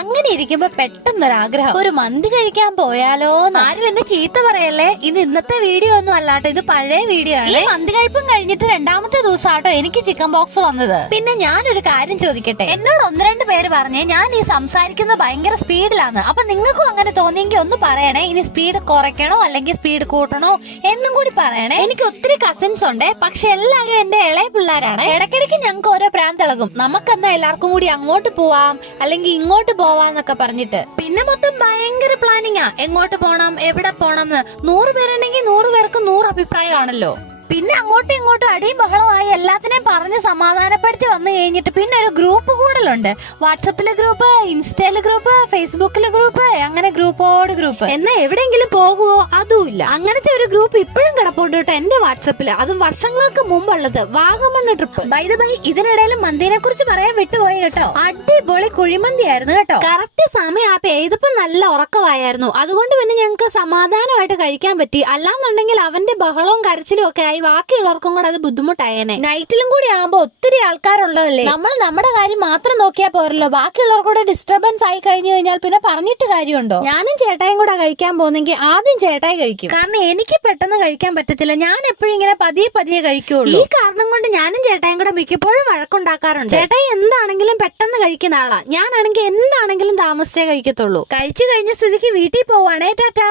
അങ്ങനെ ഇരിക്കുമ്പോ പെട്ടെന്നൊരാഗ്രഹം, ഒരു മന്തി കഴിക്കാൻ പോയാലോ. ആരും എന്നെ ചീത്ത പറയല്ലേ, ഇത് ഇന്നത്തെ വീഡിയോ ഒന്നും അല്ലാട്ടോ, ഇത് പഴയ വീഡിയോ ആണ്. ഈ മന്തി കഴിപ്പും കഴിഞ്ഞിട്ട് രണ്ടാമത്തെ ദിവസമാട്ടോ എനിക്ക് ചിക്കൻ ബോക്സ് വന്നത്. പിന്നെ ഞാനൊരു കാര്യം ചോദിക്കട്ടെ, എന്നോട് ഒന്ന് രണ്ട് പേര് പറഞ്ഞേ ഞാൻ ഈ സംസാരിക്കുന്നത് ഭയങ്കര സ്പീഡിലാണ്. അപ്പൊ നിങ്ങൾക്കും അങ്ങനെ തോന്നിയെങ്കിൽ ഒന്ന് പറയണേ, ഇനി സ്പീഡ് കുറയ്ക്കണോ അല്ലെങ്കിൽ സ്പീഡ് കൂട്ടണോ എന്നും കൂടി പറയണേ. എനിക്ക് ഒത്തിരി കസിൻസ് ഉണ്ട്, പക്ഷെ എല്ലാവരും എന്റെ ഇളയ പിള്ളേരാണ്. ഇടയ്ക്കിടയ്ക്ക് ഞങ്ങൾക്ക് ഓരോ പ്രാന്തിളകും, നമുക്കെന്നാ എല്ലാവർക്കും കൂടി അങ്ങോട്ട് പോവാം അല്ലെങ്കിൽ ഇങ്ങോട്ട് പോവാന്നൊക്കെ പറഞ്ഞിട്ട്. പിന്നെ മൊത്തം ഭയങ്കര പ്ലാനിങ്ങാ, എങ്ങോട്ട് പോണം എവിടെ പോണം എന്ന്. 100 പേരുണ്ടെങ്കിൽ 100 പേർക്ക് 100 അഭിപ്രായമാണല്ലോ. പിന്നെ അങ്ങോട്ടും ഇങ്ങോട്ടും അടിയും ബഹളമായി എല്ലാത്തിനെയും പറഞ്ഞ് സമാധാനപ്പെടുത്തി വന്നു കഴിഞ്ഞിട്ട് പിന്നെ ഒരു ഗ്രൂപ്പ് കൂടലുണ്ട്. വാട്സപ്പിലെ ഗ്രൂപ്പ്, ഇൻസ്റ്റയിലെ ഗ്രൂപ്പ്, ഫേസ്ബുക്കിലെ ഗ്രൂപ്പ്, അങ്ങനെ ഗ്രൂപ്പോട് ഗ്രൂപ്പ്. എന്നാ എവിടെയെങ്കിലും പോകുവോ അതുമില്ല. അങ്ങനത്തെ ഒരു ഗ്രൂപ്പ് ഇപ്പോഴും കിടപ്പുണ്ട് കേട്ടോ എന്റെ വാട്സപ്പില്, അതും വർഷങ്ങൾക്ക് മുമ്പുള്ളത്, Vagamon trip. By the by, ഇതിനിടയിൽ മന്തിനെ കുറിച്ച് പറയാൻ വിട്ടുപോയി കേട്ടോ. അടിപൊളി കുഴിമന്തി ആയിരുന്നു കേട്ടോ. കറക്റ്റ് സമയം ആ പെയ്തപ്പോ നല്ല ഉറക്കമായിരുന്നു, അതുകൊണ്ട് പിന്നെ ഞങ്ങൾക്ക് സമാധാനമായിട്ട് കഴിക്കാൻ പറ്റി. അല്ലാന്നുണ്ടെങ്കിൽ അവന്റെ ബഹളവും കരച്ചിലും ഒക്കെ ആയി ബാക്കിയുള്ളവർക്കും കൂടെ അത് ബുദ്ധിമുട്ടായേനെ. നൈറ്റിലും കൂടി ആകുമ്പോ ഒത്തിരി ആൾക്കാരുള്ളതല്ലേ, നമ്മൾ നമ്മുടെ കാര്യം മാത്രം നോക്കിയാൽ പോരല്ലോ, ബാക്കിയുള്ളവർക്കൂടെ ഡിസ്റ്റർബൻസ് ആയി കഴിഞ്ഞു കഴിഞ്ഞാൽ പിന്നെ പറഞ്ഞിട്ട് കാര്യമുണ്ടോ. ഞാനും ചേട്ടായും കൂടെ കഴിക്കാൻ പോകുന്നെങ്കിൽ ആദ്യം ചേട്ടായി കഴിക്കും, കാരണം എനിക്ക് പെട്ടെന്ന് കഴിക്കാൻ പറ്റത്തില്ല. ഞാൻ എപ്പോഴും ഇങ്ങനെ പതിയെ പതിയെ കഴിക്കുള്ളൂ. ഈ കാരണം കൊണ്ട് ഞാനും ചേട്ടായും കൂടെ മിക്കപ്പോഴും വഴക്കുണ്ടാക്കാറുണ്ട്. ചേട്ടായി എന്താണെങ്കിലും പെട്ടെന്ന് കഴിക്കുന്ന ആളാ, ഞാനാണെങ്കിൽ എന്താണെങ്കിലും താമസിച്ചേ കഴിക്കത്തുള്ളൂ. കഴിച്ചു കഴിഞ്ഞ സ്ഥിതിക്ക് വീട്ടിൽ പോവാണേ, ടാറ്റാ.